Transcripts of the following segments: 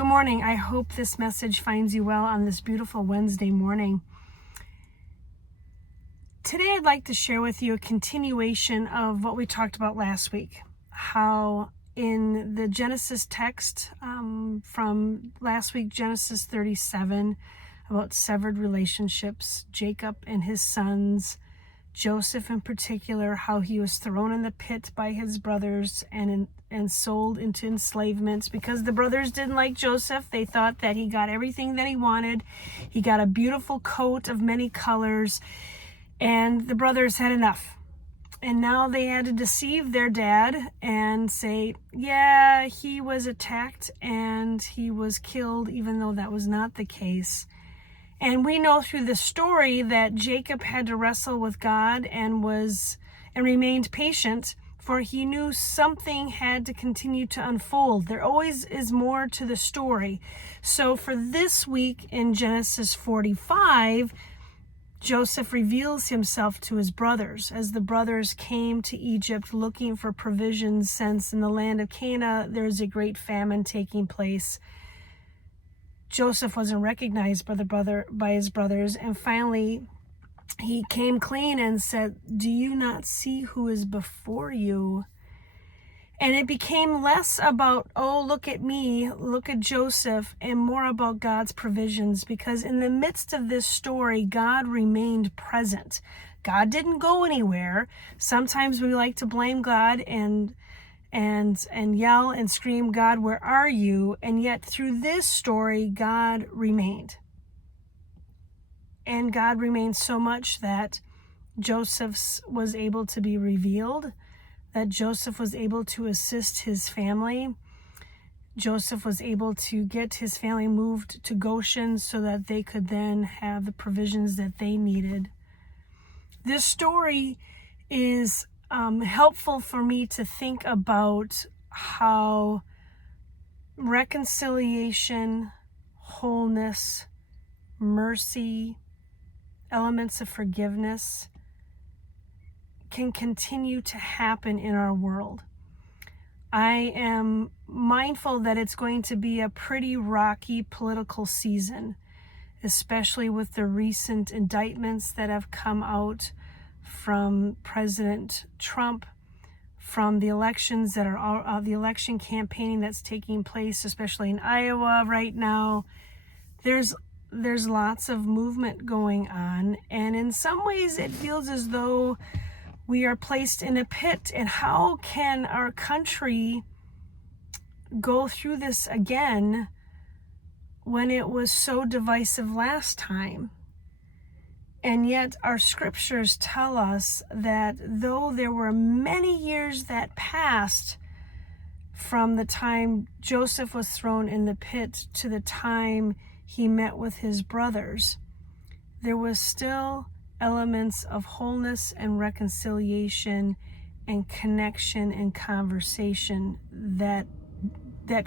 Good morning. I hope this message finds you well on this beautiful Wednesday morning. Today I'd like to share with you a continuation of what we talked about last week. How in the Genesis text from last week, Genesis 37, about severed relationships, Jacob and his sons, Joseph in particular, how he was thrown in the pit by his brothers and sold into enslavement because the brothers didn't like Joseph. They thought that he got everything that he wanted. He got a beautiful coat of many colors, and the brothers had enough. And now they had to deceive their dad and say, yeah, he was attacked and he was killed, even though that was not the case. And we know through the story that Jacob had to wrestle with God and remained patient, for he knew something had to continue to unfold. There always is more to the story. So for this week in Genesis 45, Joseph reveals himself to his brothers as the brothers came to Egypt looking for provisions, since in the land of Canaan there's a great famine taking place. Joseph wasn't recognized by his brothers, and finally he came clean and said, "Do you not see who is before you?" And it became less about, oh, look at me, look at Joseph, and more about God's provisions, because in the midst of this story, God remained present. God didn't go anywhere. Sometimes we like to blame God and yell and scream, "God, where are you?" And yet through this story, God remained. And God remained so much that Joseph was able to be revealed, that Joseph was able to assist his family. Joseph was able to get his family moved to Goshen so that they could then have the provisions that they needed. This story is helpful for me to think about how reconciliation, wholeness, mercy, elements of forgiveness can continue to happen in our world. I am mindful that it's going to be a pretty rocky political season, especially with the recent indictments that have come out from President Trump, from the elections that are the election campaigning that's taking place, especially in Iowa right now. There's lots of movement going on, and in some ways it feels as though we are placed in a pit. And how can our country go through this again when it was so divisive last time? And yet our scriptures tell us that though there were many years that passed from the time Joseph was thrown in the pit to the time he met with his brothers, there was still elements of wholeness and reconciliation and connection and conversation that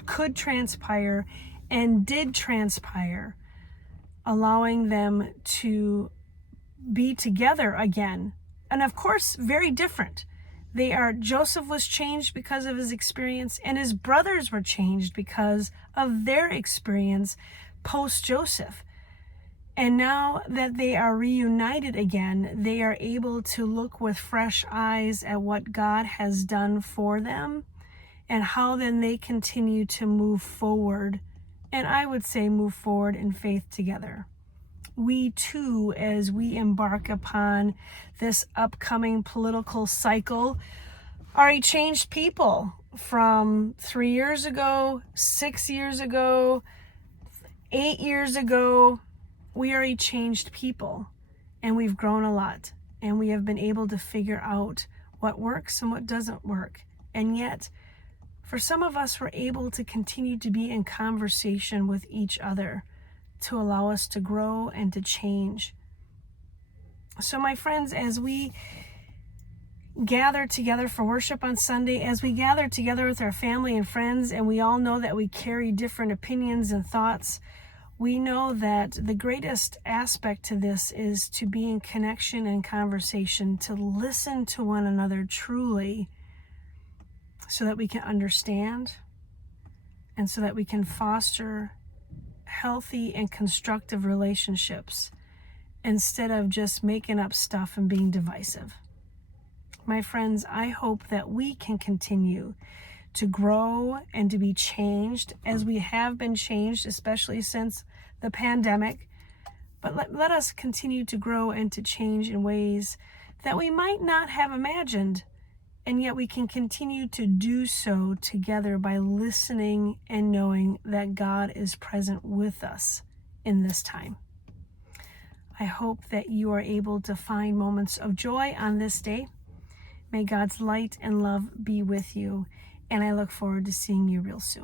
could transpire and did transpire, allowing them to be together again. And of course, very different. Joseph was changed because of his experience, and his brothers were changed because of their experience post-Joseph. And now that they are reunited again, they are able to look with fresh eyes at what God has done for them and how then they continue to move forward. And I would say move forward in faith together. We too, as we embark upon this upcoming political cycle, are a changed people from 3 years ago, 6 years ago, 8 years ago. We are a changed people, and we've grown a lot, and we have been able to figure out what works and what doesn't work. And yet, for some of us, we're able to continue to be in conversation with each other to allow us to grow and to change. So my friends, as we gather together for worship on Sunday, as we gather together with our family and friends, and we all know that we carry different opinions and thoughts, we know that the greatest aspect to this is to be in connection and conversation, to listen to one another truly so that we can understand, and so that we can foster healthy and constructive relationships instead of just making up stuff and being divisive. My friends, I hope that we can continue to grow and to be changed as we have been changed, especially since the pandemic. But let us continue to grow and to change in ways that we might not have imagined, and yet we can continue to do so together by listening and knowing that God is present with us in this time. I hope that you are able to find moments of joy on this day. May God's light and love be with you, and I look forward to seeing you real soon.